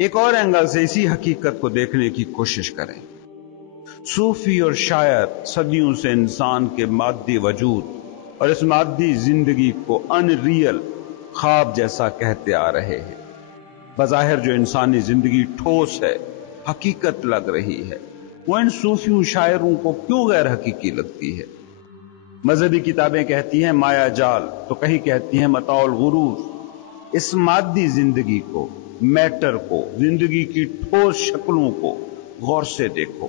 ایک اور اینگل سے اسی حقیقت کو دیکھنے کی کوشش کریں۔ صوفی اور شاعر صدیوں سے انسان کے مادی وجود اور اس مادی زندگی کو ان ریئل، خواب جیسا کہتے آ رہے ہیں۔ بظاہر جو انسانی زندگی ٹھوس ہے، حقیقت لگ رہی ہے، وہ ان صوفیوں شاعروں کو کیوں غیر حقیقی لگتی ہے؟ مذہبی کتابیں کہتی ہیں مایا جال، تو کہیں کہتی ہیں متاع الغرور۔ اس مادی زندگی کو، میٹر کو، زندگی کی ٹھوس شکلوں کو غور سے دیکھو،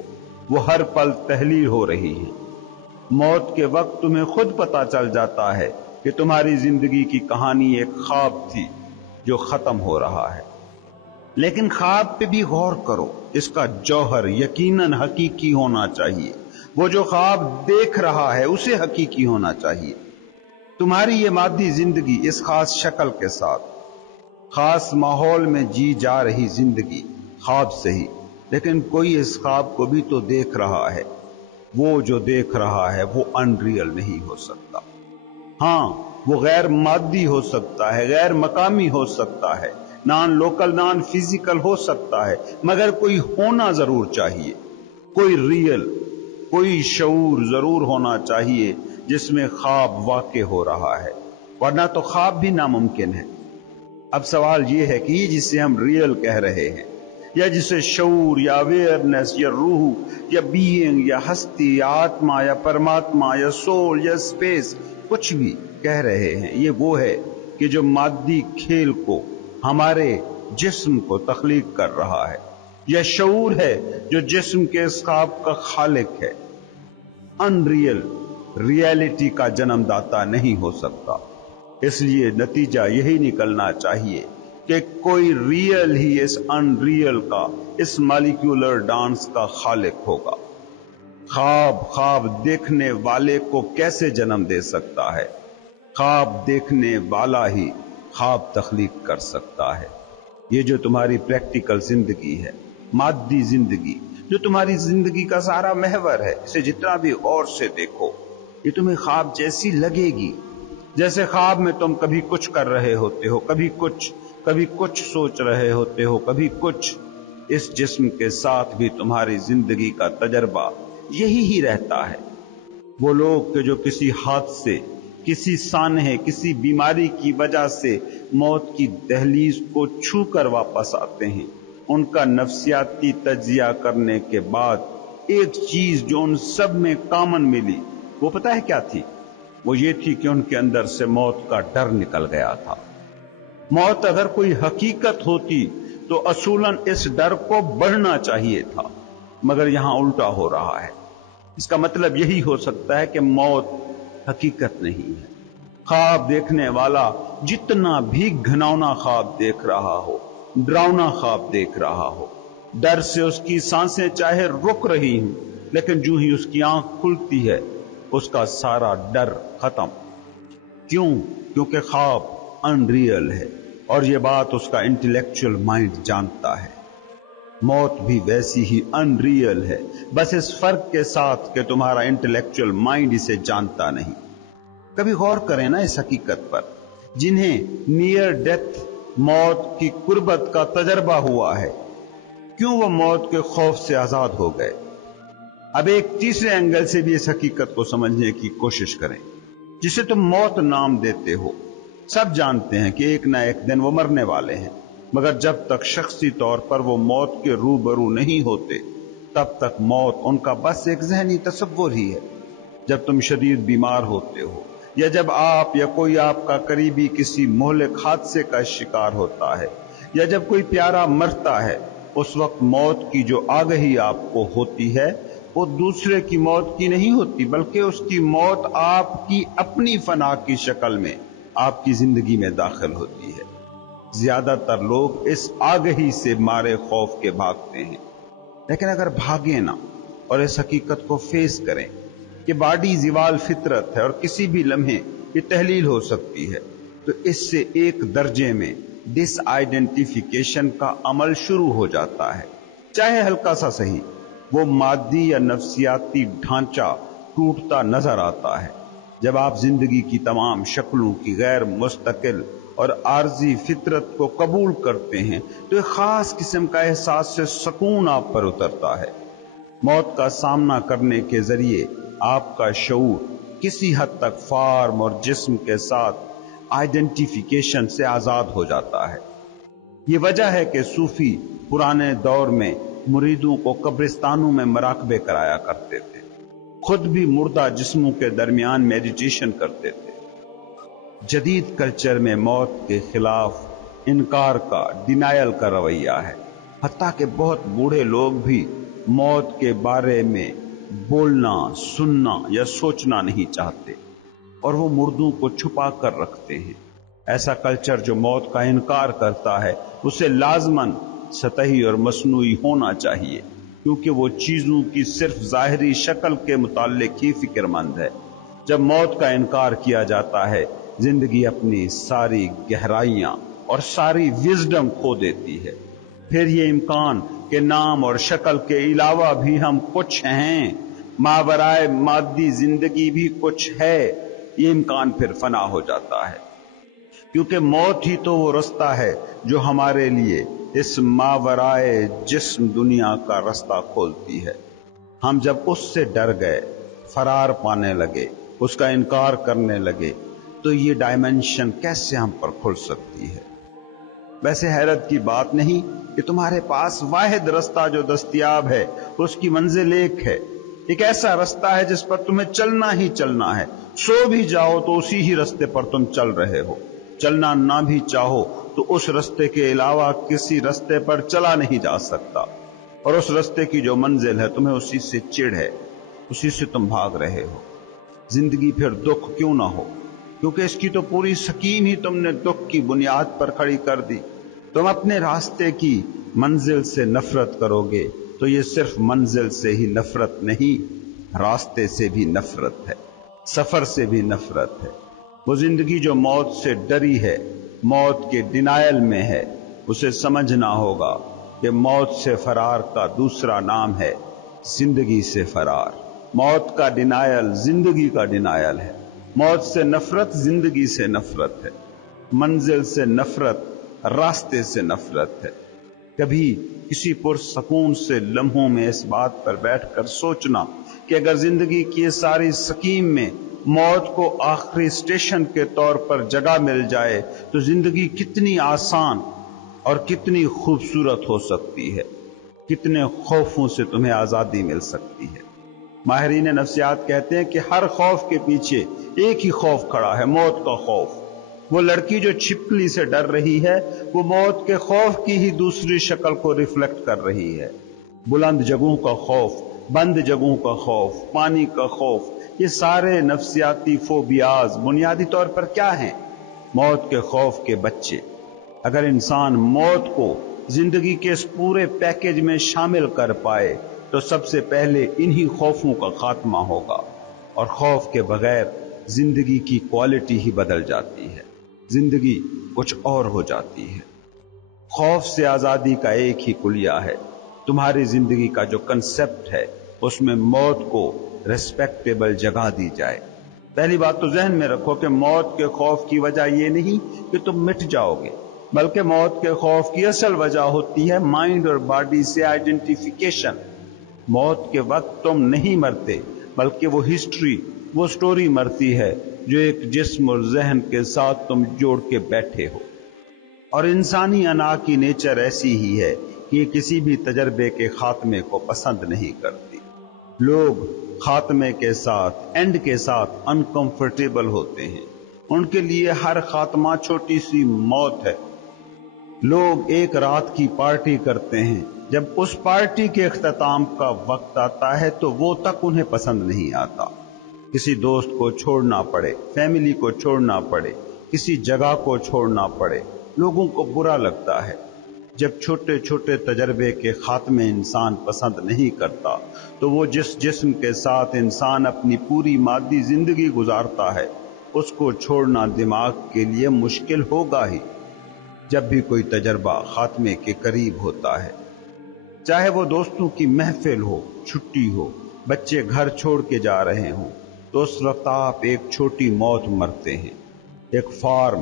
وہ ہر پل تحلیل ہو رہی ہے۔ موت کے وقت تمہیں خود پتا چل جاتا ہے کہ تمہاری زندگی کی کہانی ایک خواب تھی جو ختم ہو رہا ہے۔ لیکن خواب پہ بھی غور کرو، اس کا جوہر یقیناً حقیقی ہونا چاہیے۔ وہ جو خواب دیکھ رہا ہے اسے حقیقی ہونا چاہیے۔ تمہاری یہ مادی زندگی اس خاص شکل کے ساتھ، خاص ماحول میں جی جا رہی زندگی، خواب صحیح، لیکن کوئی اس خواب کو بھی تو دیکھ رہا ہے۔ وہ جو دیکھ رہا ہے وہ ان ریئل نہیں ہو سکتا۔ ہاں، وہ غیر مادی ہو سکتا ہے، غیر مقامی ہو سکتا ہے، نان لوکل، نان فزیکل ہو سکتا ہے، مگر کوئی ہونا ضرور چاہیے۔ کوئی ریئل، کوئی شعور ضرور ہونا چاہیے جس میں خواب واقع ہو رہا ہے، ورنہ تو خواب بھی ناممکن ہے۔ اب سوال یہ ہے کہ یہ جسے ہم ریئل کہہ رہے ہیں، یا جسے شعور یا اویئرنیس یا روح یا بینگ یا ہستی یا آتما یا پرماتما یا سول یا اسپیس کچھ بھی کہہ رہے ہیں، یہ وہ ہے کہ جو مادی کھیل کو، ہمارے جسم کو تخلیق کر رہا ہے، یہ شعور ہے جو جسم کے اس خواب کا خالق ہے۔ ان ریئل ریئلٹی کا جنم داتا نہیں ہو سکتا۔ اس لیے نتیجہ یہی نکلنا چاہیے کہ کوئی real he us in real کا، اس مالیکولر ڈانس کا خالق ہوگا۔ خواب دیکھنے والے کو کیسے جنم دے سکتا ہے؟ خواب دیکھنے والا ہی خواب تخلیق کر سکتا ہے۔ یہ جو تمہاری پریکٹیکل زندگی ہے، مادی زندگی، جو تمہاری زندگی کا سارا محور ہے، اسے جتنا بھی غور سے دیکھو، یہ تمہیں خواب جیسی لگے گی۔ جیسے خواب میں تم کبھی کچھ کر رہے ہوتے ہو، کبھی کچھ سوچ رہے ہوتے ہو، کبھی کچھ۔ اس جسم کے ساتھ بھی تمہاری زندگی کا تجربہ یہی ہی رہتا ہے۔ وہ لوگ کہ جو کسی حادثے، کسی سانحے، کسی بیماری کی وجہ سے موت کی دہلیز کو چھو کر واپس آتے ہیں، ان کا نفسیاتی تجزیہ کرنے کے بعد ایک چیز جو ان سب میں کامن ملی، وہ پتہ ہے کیا تھی؟ وہ یہ تھی کہ ان کے اندر سے موت کا ڈر نکل گیا تھا۔ موت اگر کوئی حقیقت ہوتی تو اصولاً اس ڈر کو بڑھنا چاہیے تھا، مگر یہاں الٹا ہو رہا ہے۔ اس کا مطلب یہی ہو سکتا ہے کہ موت حقیقت نہیں ہے۔ خواب دیکھنے والا جتنا بھی گھناؤنا خواب دیکھ رہا ہو، ڈراؤنا خواب دیکھ رہا ہو، ڈر سے اس کی سانسیں چاہے رک رہی ہوں، لیکن جو ہی اس کی آنکھ کھلتی ہے اس کا سارا ڈر ختم۔ کیوں؟ کیونکہ خواب ان ریئل ہے، اور یہ بات اس کا انٹلیکچوئل مائنڈ جانتا ہے۔ موت بھی ویسی ہی ان ریئل ہے، بس اس فرق کے ساتھ کہ تمہارا انٹلیکچوئل مائنڈ اسے جانتا نہیں۔ کبھی غور کریں نا اس حقیقت پر، جنہیں نیئر ڈیتھ، موت کی قربت کا تجربہ ہوا ہے، کیوں وہ موت کے خوف سے آزاد ہو گئے؟ اب ایک تیسرے اینگل سے بھی اس حقیقت کو سمجھنے کی کوشش کریں، جسے تم موت نام دیتے ہو۔ سب جانتے ہیں کہ ایک نہ ایک دن وہ مرنے والے ہیں، مگر جب تک شخصی طور پر وہ موت کے روبرو نہیں ہوتے، تب تک موت ان کا بس ایک ذہنی تصور ہی ہے۔ جب تم شدید بیمار ہوتے ہو، یا جب آپ یا کوئی آپ کا قریبی کسی مہلک حادثے کا شکار ہوتا ہے، یا جب کوئی پیارا مرتا ہے، اس وقت موت کی جو آگہی آپ کو ہوتی ہے وہ دوسرے کی موت کی نہیں ہوتی، بلکہ اس کی موت آپ کی اپنی فنا کی شکل میں آپ کی زندگی میں داخل ہوتی ہے۔ زیادہ تر لوگ اس آگہی سے مارے خوف کے بھاگتے ہیں، لیکن اگر بھاگیں نہ اور اس حقیقت کو فیس کریں کہ باڈی زوال فطرت ہے اور کسی بھی لمحے یہ تحلیل ہو سکتی ہے، تو اس سے ایک درجے میں ڈس آئیڈینٹیفیکیشن کا عمل شروع ہو جاتا ہے، چاہے ہلکا سا صحیح۔ وہ مادی یا نفسیاتی ڈھانچہ ٹوٹتا نظر آتا ہے جب آپ زندگی کی تمام شکلوں کی غیر مستقل اور عارضی فطرت کو قبول کرتے ہیں تو ایک خاص قسم کا احساس سے سکون آپ پر اترتا ہے۔ موت کا سامنا کرنے کے ذریعے آپ کا شعور کسی حد تک فارم اور جسم کے ساتھ آئیڈینٹیفیکیشن سے آزاد ہو جاتا ہے۔ یہ وجہ ہے کہ صوفی پرانے دور میں مریدوں کو قبرستانوں میں مراقبے کرایا کرتے تھے، خود بھی مردہ جسموں کے درمیان میڈیٹیشن کرتے تھے۔ جدید کلچر میں موت کے خلاف انکار کا، ڈینائل کا رویہ ہے، حتیٰ کہ بہت بوڑھے لوگ بھی موت کے بارے میں بولنا، سننا یا سوچنا نہیں چاہتے، اور وہ مردوں کو چھپا کر رکھتے ہیں۔ ایسا کلچر جو موت کا انکار کرتا ہے اسے لازماً سطحی اور مصنوعی ہونا چاہیے، کیونکہ وہ چیزوں کی صرف ظاہری شکل کے متعلق ہی فکر مند ہے۔ جب موت کا انکار کیا جاتا ہے زندگی اپنی ساری گہرائیاں اور ساری وزڈم کھو دیتی ہے۔ پھر یہ امکان کہ نام اور شکل کے علاوہ بھی ہم کچھ ہیں، ماورائے مادی زندگی بھی کچھ ہے، یہ امکان پھر فنا ہو جاتا ہے، کیونکہ موت ہی تو وہ رستہ ہے جو ہمارے لیے اس ماورائے جسم دنیا کا رستہ کھولتی ہے۔ ہم جب اس سے ڈر گئے، فرار پانے لگے، اس کا انکار کرنے لگے، تو یہ ڈائمنشن کیسے ہم پر کھل سکتی ہے؟ ویسے حیرت کی بات نہیں کہ تمہارے پاس واحد رستہ جو دستیاب ہے اس کی منزل ایک ہے، ایک ایسا رستہ ہے جس پر تمہیں چلنا ہی چلنا ہے۔ سو بھی جاؤ تو اسی ہی رستے پر تم چل رہے ہو، چلنا نہ بھی چاہو تو اس رستے کے علاوہ کسی رستے پر چلا نہیں جا سکتا، اور اس رستے کی جو منزل ہے تمہیں اسی سے چڑ ہے، اسی سے تم بھاگ رہے ہو۔ زندگی پھر دکھ کیوں نہ ہو، کیونکہ اس کی تو پوری سکیم ہی تم نے دکھ کی بنیاد پر کھڑی کر دی۔ تم اپنے راستے کی منزل سے نفرت کرو گے تو یہ صرف منزل سے ہی نفرت نہیں، راستے سے بھی نفرت ہے، سفر سے بھی نفرت ہے۔ وہ زندگی جو موت سے ڈری ہے، موت کے ڈینائل میں ہے، اسے سمجھنا ہوگا کہ موت سے فرار کا دوسرا نام ہے زندگی سے فرار۔ موت کا ڈینائل زندگی کا ڈینائل ہے، موت سے نفرت زندگی سے نفرت ہے، منزل سے نفرت راستے سے نفرت ہے۔ کبھی کسی پرسکون سے لمحوں میں اس بات پر بیٹھ کر سوچنا کہ اگر زندگی کی ساری سکیم میں موت کو آخری اسٹیشن کے طور پر جگہ مل جائے تو زندگی کتنی آسان اور کتنی خوبصورت ہو سکتی ہے، کتنے خوفوں سے تمہیں آزادی مل سکتی ہے۔ ماہرین نفسیات کہتے ہیں کہ ہر خوف کے پیچھے ایک ہی خوف کھڑا ہے، موت کا خوف۔ وہ لڑکی جو چھپکلی سے ڈر رہی ہے وہ موت کے خوف کی ہی دوسری شکل کو ریفلیکٹ کر رہی ہے۔ بلند جگہوں کا خوف، بند جگہوں کا خوف، پانی کا خوف، یہ سارے نفسیاتی فوبیاز بنیادی طور پر کیا ہیں؟ موت کے خوف کے بچے۔ اگر انسان موت کو زندگی کے اس پورے پیکج میں شامل کر پائے تو سب سے پہلے انہی خوفوں کا خاتمہ ہوگا، اور خوف کے بغیر زندگی کی کوالٹی ہی بدل جاتی ہے، زندگی کچھ اور ہو جاتی ہے۔ خوف سے آزادی کا ایک ہی کلیہ ہے، تمہاری زندگی کا جو کنسپٹ ہے اس میں موت کو ریسپیکٹیبل جگہ دی جائے۔ پہلی بات تو ذہن میں رکھو کہ موت کے خوف کی وجہ یہ نہیں کہ تم مٹ جاؤ گے، بلکہ موت کے خوف کی اصل وجہ ہوتی ہے مائنڈ اور باڈی سے آئیڈینٹیفیکیشن۔ موت کے وقت تم نہیں مرتے، بلکہ وہ ہسٹری، وہ سٹوری مرتی ہے جو ایک جسم اور ذہن کے ساتھ تم جوڑ کے بیٹھے ہو۔ اور انسانی انا کی نیچر ایسی ہی ہے کہ یہ کسی بھی تجربے کے خاتمے کو پسند نہیں کرتی۔ لوگ خاتمے کے ساتھ، اینڈ کے ساتھ انکمفرٹیبل ہوتے ہیں، ان کے لیے ہر خاتمہ چھوٹی سی موت ہے۔ لوگ ایک رات کی پارٹی کرتے ہیں، جب اس پارٹی کے اختتام کا وقت آتا ہے تو وہ تک انہیں پسند نہیں آتا۔ کسی دوست کو چھوڑنا پڑے، فیملی کو چھوڑنا پڑے، کسی جگہ کو چھوڑنا پڑے، لوگوں کو برا لگتا ہے۔ جب چھوٹے چھوٹے تجربے کے خاتمے انسان پسند نہیں کرتا تو وہ جس جسم کے ساتھ انسان اپنی پوری مادی زندگی گزارتا ہے اس کو چھوڑنا دماغ کے لیے مشکل ہوگا ہی۔ جب بھی کوئی تجربہ خاتمے کے قریب ہوتا ہے، چاہے وہ دوستوں کی محفل ہو، چھٹی ہو، بچے گھر چھوڑ کے جا رہے ہوں، تو اس وقت آپ ایک چھوٹی موت مرتے ہیں، ایک فارم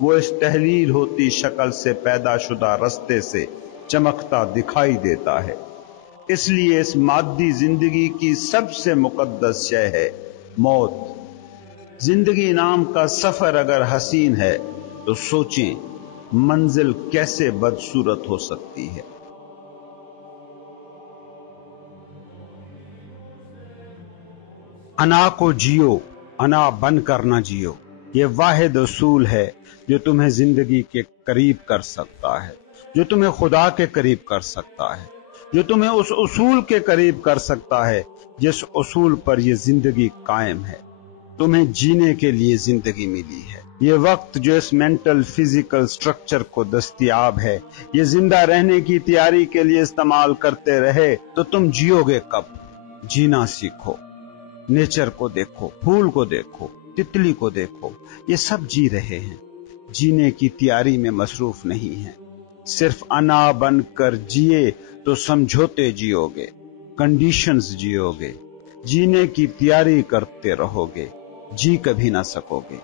وہ اس تحلیل ہوتی شکل سے پیدا شدہ رستے سے چمکتا دکھائی دیتا ہے۔ اس لیے اس مادی زندگی کی سب سے مقدس شے ہے موت۔ زندگی نام کا سفر اگر حسین ہے تو سوچیں منزل کیسے بدصورت ہو سکتی ہے۔ انا کو جیو، انا بن کر نہ جیو، یہ واحد اصول ہے جو تمہیں زندگی کے قریب کر سکتا ہے، جو تمہیں خدا کے قریب کر سکتا ہے، جو تمہیں اس اصول کے قریب کر سکتا ہے جس اصول پر یہ زندگی قائم ہے۔ تمہیں جینے کے لیے زندگی ملی ہے۔ یہ وقت جو اس مینٹل فزیکل سٹرکچر کو دستیاب ہے، یہ زندہ رہنے کی تیاری کے لیے استعمال کرتے رہے تو تم جیو گے کب؟ جینا سیکھو۔ نیچر کو دیکھو، پھول کو دیکھو، تتلی کو دیکھو، یہ سب جی رہے ہیں، جینے کی تیاری میں مصروف نہیں ہیں۔ صرف انا بن کر جیے تو سمجھوتے جیو گے، کنڈیشنز جیو گے، جینے کی تیاری کرتے رہو گے، جی کبھی نہ سکو گے۔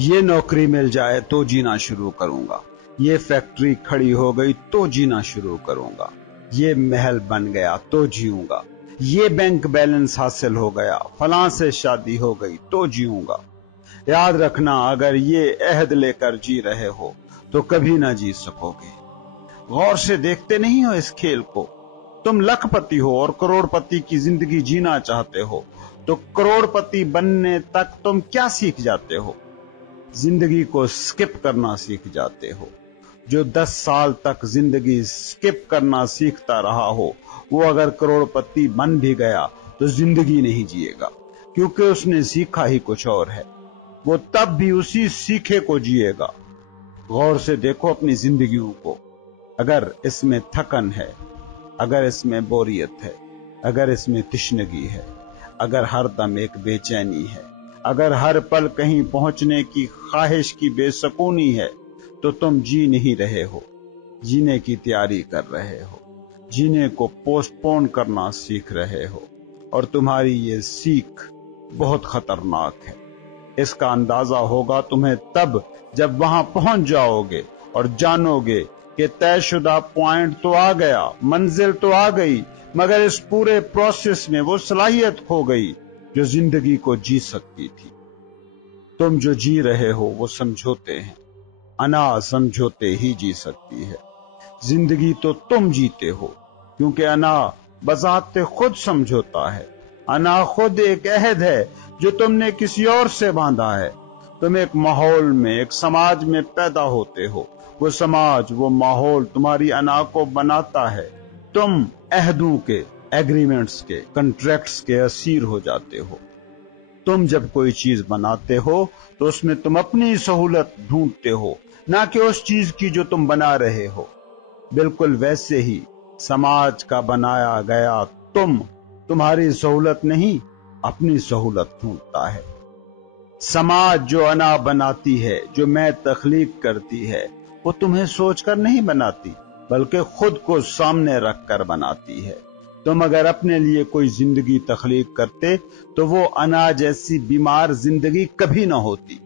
یہ نوکری مل جائے تو جینا شروع کروں گا، یہ فیکٹری کھڑی ہو گئی تو جینا شروع کروں گا، یہ محل بن گیا تو جیوں گا، یہ بینک بیلنس حاصل ہو گیا، فلاں سے شادی ہو گئی تو جیوں گا۔ یاد رکھنا اگر یہ عہد لے کر جی رہے ہو تو کبھی نہ جی سکو گے۔ غور سے دیکھتے نہیں ہو اس کھیل کو؟ تم لاکھ پتی ہو اور کروڑ پتی کی زندگی جینا چاہتے ہو تو کروڑ پتی بننے تک تم کیا سیکھ جاتے ہو؟ زندگی کو سکپ کرنا سیکھ جاتے ہو۔ جو 10 سال تک زندگی سکپ کرنا سیکھتا رہا ہو وہ اگر کروڑ پتی بن بھی گیا تو زندگی نہیں جیے گا، کیونکہ اس نے سیکھا ہی کچھ اور ہے۔ وہ تب بھی اسی سیکھے کو جیے گا۔ غور سے دیکھو اپنی زندگیوں کو، اگر اس میں تھکن ہے، اگر اس میں بوریت ہے، اگر اس میں تشنگی ہے، اگر ہر دم ایک بے چینی ہے، اگر ہر پل کہیں پہنچنے کی خواہش کی بے سکونی ہے تو تم جی نہیں رہے ہو، جینے کی تیاری کر رہے ہو، جینے کو پوسٹ پون کرنا سیکھ رہے ہو، اور تمہاری یہ سیکھ بہت خطرناک ہے۔ اس کا اندازہ ہوگا تمہیں تب جب وہاں پہنچ جاؤ گے اور جانو گے کہ طے شدہ پوائنٹ تو آ گیا، منزل تو آ گئی، مگر اس پورے پروسیس میں وہ صلاحیت کھو گئی جو زندگی کو جی سکتی تھی۔ تم جو جی رہے ہو وہ سمجھوتے ہیں، انا سمجھوتے ہی جی سکتی ہے۔ زندگی تو تم جیتے ہو، کیونکہ انا بذات خود سمجھوتا ہے۔ انا خود ایک عہد ہے جو تم نے کسی اور سے باندھا ہے۔ تم ایک ماحول میں، ایک سماج میں پیدا ہوتے ہو، وہ سماج، وہ ماحول تمہاری انا کو بناتا ہے۔ تم عہدوں کے، ایگریمنٹس کے، کنٹریکٹس کے اسیر ہو جاتے ہو۔ تم جب کوئی چیز بناتے ہو تو اس میں تم اپنی سہولت ڈھونڈتے ہو، نہ کہ اس چیز کی جو تم بنا رہے ہو۔ بالکل ویسے ہی سماج کا بنایا گیا تمہاری سہولت نہیں، اپنی سہولت ڈھونڈتا ہے۔ سماج جو انا بناتی ہے، جو میں تخلیق کرتی ہے، وہ تمہیں سوچ کر نہیں بناتی بلکہ خود کو سامنے رکھ کر بناتی ہے۔ تم اگر اپنے لیے کوئی زندگی تخلیق کرتے تو وہ انا جیسی بیمار زندگی کبھی نہ ہوتی۔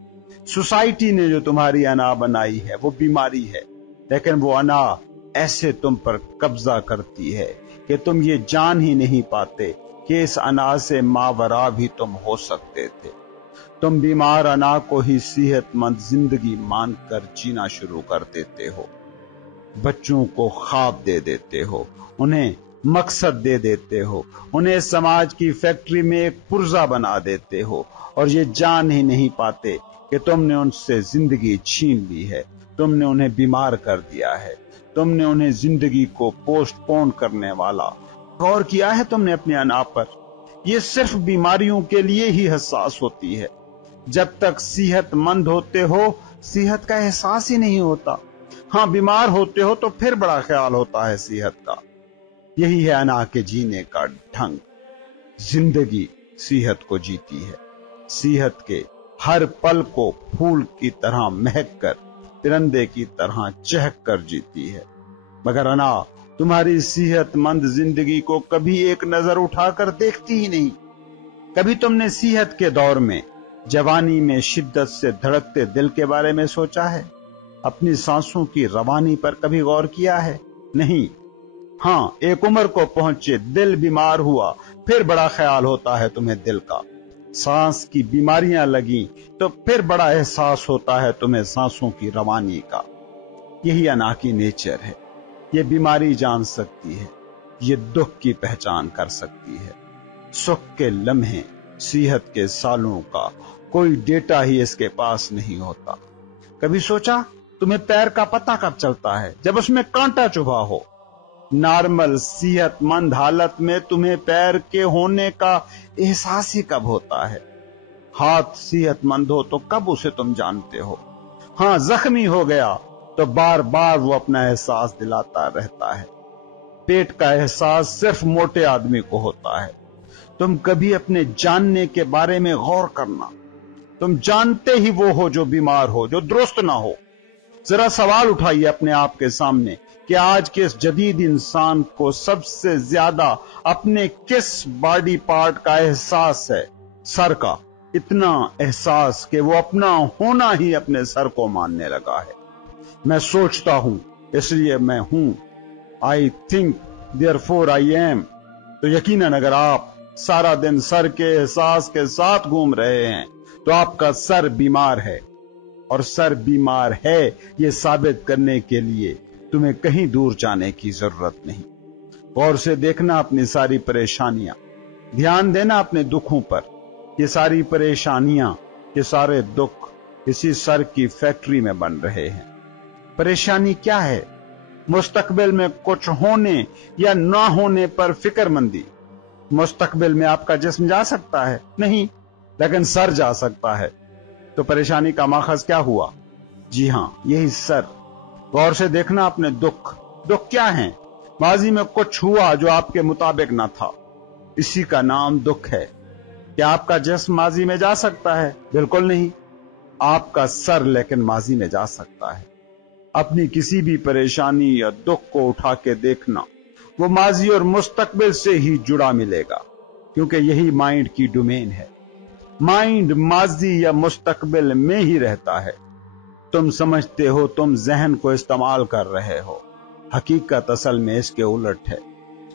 سوسائٹی نے جو تمہاری انا بنائی ہے وہ بیماری ہے، لیکن وہ انا ایسے تم پر قبضہ کرتی ہے کہ تم یہ جان ہی نہیں پاتے کہ اس انا سے ماورا بھی تم ہو سکتے تھے۔ تم بیمار انا کو ہی صحت مند زندگی مان کر جینا شروع کر دیتے ہو۔ بچوں کو خواب دے دیتے ہو، انہیں مقصد دے دیتے ہو، انہیں سماج کی فیکٹری میں ایک پرزہ بنا دیتے ہو، اور یہ جان ہی نہیں پاتے کہ تم نے ان سے زندگی چھین لی ہے، تم نے انہیں بیمار کر دیا ہے، تم نے انہیں زندگی کو پوسٹ پون کرنے والا۔ غور کیا ہے تم نے اپنے انا پر؟ یہ صرف بیماریوں کے لیے ہی حساس ہوتی ہے۔ جب تک صحت مند ہوتے ہو صحت کا احساس ہی نہیں ہوتا۔ ہاں بیمار ہوتے ہو تو پھر بڑا خیال ہوتا ہے صحت کا۔ یہی ہے انا کے جینے کا ڈھنگ۔ زندگی صحت کو جیتی ہے، صحت کے ہر پل کو پھول کی طرح مہک کر، پرندے کی طرح چہک کر جیتی ہے۔ مگر انا تمہاری صحت مند زندگی کو کبھی ایک نظر اٹھا کر دیکھتی ہی نہیں۔ کبھی تم نے صحت کے دور میں، جوانی میں شدت سے دھڑکتے دل کے بارے میں سوچا ہے؟ اپنی سانسوں کی روانی پر کبھی غور کیا ہے؟ نہیں۔ ہاں، ایک عمر کو پہنچے دل بیمار ہوا، پھر بڑا خیال ہوتا ہے تمہیں دل کا۔ سانس کی بیماریاں لگیں تو پھر بڑا احساس ہوتا ہے تمہیں سانسوں کی روانی کا۔ یہی انا کی نیچر ہے۔ یہ بیماری جان سکتی ہے، یہ دکھ کی پہچان کر سکتی ہے۔ سکھ کے لمحے، صحت کے سالوں کا کوئی ڈیٹا ہی اس کے پاس نہیں ہوتا۔ کبھی سوچا تمہیں پیر کا پتہ کب چلتا ہے؟ جب اس میں کانٹا چبھا ہو۔ نارمل صحت مند حالت میں تمہیں پیر کے ہونے کا احساس ہی کب ہوتا ہے؟ ہاتھ صحت مند ہو تو کب اسے تم جانتے ہو؟ ہاں، زخمی ہو گیا تو بار بار وہ اپنا احساس دلاتا رہتا ہے۔ پیٹ کا احساس صرف موٹے آدمی کو ہوتا ہے۔ تم کبھی اپنے جاننے کے بارے میں غور کرنا۔ تم جانتے ہی وہ ہو جو بیمار ہو، جو درست نہ ہو۔ ذرا سوال اٹھائیے اپنے آپ کے سامنے کہ آج کے اس جدید انسان کو سب سے زیادہ اپنے کس باڈی پارٹ کا احساس ہے؟ سر کا۔ اتنا احساس کہ وہ اپنا ہونا ہی اپنے سر کو ماننے لگا ہے۔ میں سوچتا ہوں اس لیے میں ہوں۔ I think therefore I am۔ تو یقیناً اگر آپ سارا دن سر کے احساس کے ساتھ گھوم رہے ہیں تو آپ کا سر بیمار ہے، اور سر بیمار ہے یہ ثابت کرنے کے لیے تمہیں کہیں دور جانے کی ضرورت نہیں۔ غور سے دیکھنا اپنی ساری پریشانیاں، دھیان دینا اپنے دکھوں پر۔ یہ ساری پریشانیاں، یہ سارے دکھ اسی سر کی فیکٹری میں بن رہے ہیں۔ پریشانی کیا ہے؟ مستقبل میں کچھ ہونے یا نہ ہونے پر فکر مندی۔ مستقبل میں آپ کا جسم جا سکتا ہے؟ نہیں، لیکن سر جا سکتا ہے۔ تو پریشانی کا ماخذ کیا ہوا؟ جی ہاں، یہی سر۔ غور سے دیکھنا اپنے دکھ۔ دکھ کیا ہیں؟ ماضی میں کچھ ہوا جو آپ کے مطابق نہ تھا، اسی کا نام دکھ ہے۔ کیا آپ کا جسم ماضی میں جا سکتا ہے؟ بالکل نہیں۔ آپ کا سر لیکن ماضی میں جا سکتا ہے۔ اپنی کسی بھی پریشانی یا دکھ کو اٹھا کے دیکھنا، وہ ماضی اور مستقبل سے ہی جڑا ملے گا، کیونکہ یہی مائنڈ کی ڈومین ہے۔ مائنڈ ماضی یا مستقبل میں ہی رہتا ہے۔ تم سمجھتے ہو تم ذہن کو استعمال کر رہے ہو، حقیقت اصل میں اس کے الٹ ہے۔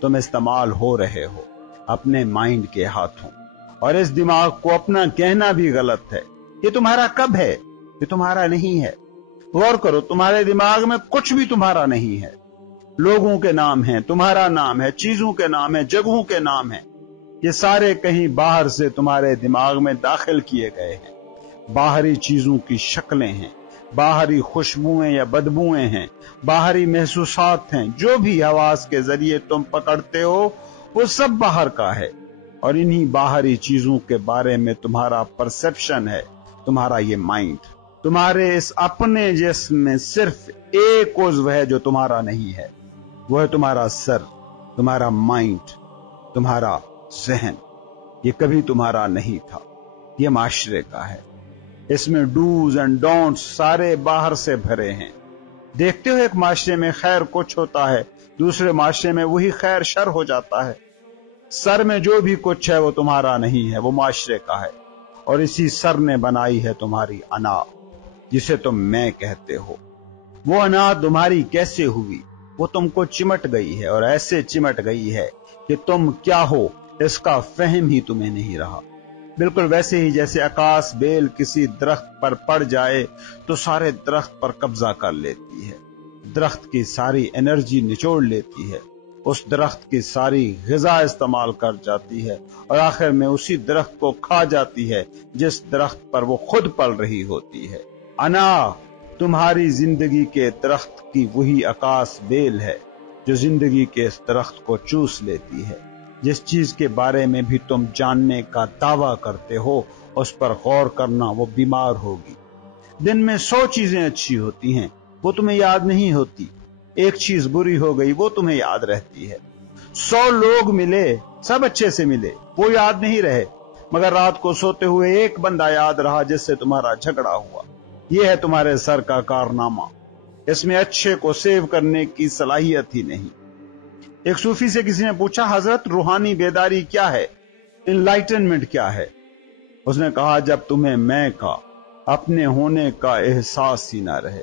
تم استعمال ہو رہے ہو اپنے مائنڈ کے ہاتھوں، اور اس دماغ کو اپنا کہنا بھی غلط ہے۔ یہ تمہارا کب ہے؟ یہ تمہارا نہیں ہے۔ غور کرو، تمہارے دماغ میں کچھ بھی تمہارا نہیں ہے۔ لوگوں کے نام ہیں، تمہارا نام ہے، چیزوں کے نام ہیں، جگہوں کے نام ہیں۔ یہ سارے کہیں باہر سے تمہارے دماغ میں داخل کیے گئے ہیں۔ باہری چیزوں کی شکلیں ہیں، باہری خوشبوئیں یا بدبوئیں ہیں، باہری محسوسات ہیں۔ جو بھی حواس کے ذریعے تم پکڑتے ہو وہ سب باہر کا ہے، اور انہی باہری چیزوں کے بارے میں تمہارا پرسپشن ہے، تمہارا یہ مائنڈ۔ تمہارے اس اپنے جسم میں صرف ایک عضو ہے جو تمہارا نہیں ہے، وہ ہے تمہارا سر، تمہارا مائنڈ، تمہارا ذہن۔ یہ کبھی تمہارا نہیں تھا، یہ معاشرے کا ہے۔ اس میں ڈوز اینڈ ڈونٹس سارے باہر سے بھرے ہیں۔ دیکھتے ہو ایک معاشرے میں خیر کچھ ہوتا ہے، دوسرے معاشرے میں وہی خیر شر ہو جاتا ہے۔ سر میں جو بھی کچھ ہے وہ تمہارا نہیں ہے، وہ معاشرے کا ہے، اور اسی سر نے بنائی ہے تمہاری انا، جسے تم میں کہتے ہو۔ وہ انا تمہاری کیسے ہوئی؟ وہ تم کو چمٹ گئی ہے، اور ایسے چمٹ گئی ہے کہ تم کیا ہو اس کا فہم ہی تمہیں نہیں رہا۔ بالکل ویسے ہی جیسے آکاش بیل کسی درخت پر پڑ جائے تو سارے درخت پر قبضہ کر لیتی ہے، درخت کی ساری انرجی نچوڑ لیتی ہے، اس درخت کی ساری غذا استعمال کر جاتی ہے، اور آخر میں اسی درخت کو کھا جاتی ہے جس درخت پر وہ خود پل رہی ہوتی ہے۔ انا تمہاری زندگی کے درخت کی وہی آکاش بیل ہے جو زندگی کے اس درخت کو چوس لیتی ہے۔ جس چیز کے بارے میں بھی تم جاننے کا دعویٰ کرتے ہو اس پر غور کرنا، وہ بیمار ہوگی۔ دن میں 100 چیزیں اچھی ہوتی ہیں، وہ تمہیں یاد نہیں ہوتی۔ ایک چیز بری ہو گئی، وہ تمہیں یاد رہتی ہے۔ 100 لوگ ملے، سب اچھے سے ملے، وہ یاد نہیں رہے، مگر رات کو سوتے ہوئے ایک بندہ یاد رہا جس سے تمہارا جھگڑا ہوا۔ یہ ہے تمہارے سر کا کارنامہ۔ اس میں اچھے کو سیو کرنے کی صلاحیت ہی نہیں۔ ایک صوفی سے کسی نے پوچھا، حضرت روحانی بیداری کیا ہے؟ انلائٹنمنٹ کیا ہے؟ اس نے کہا، جب تمہیں میں کا، اپنے ہونے کا احساس ہی نہ رہے۔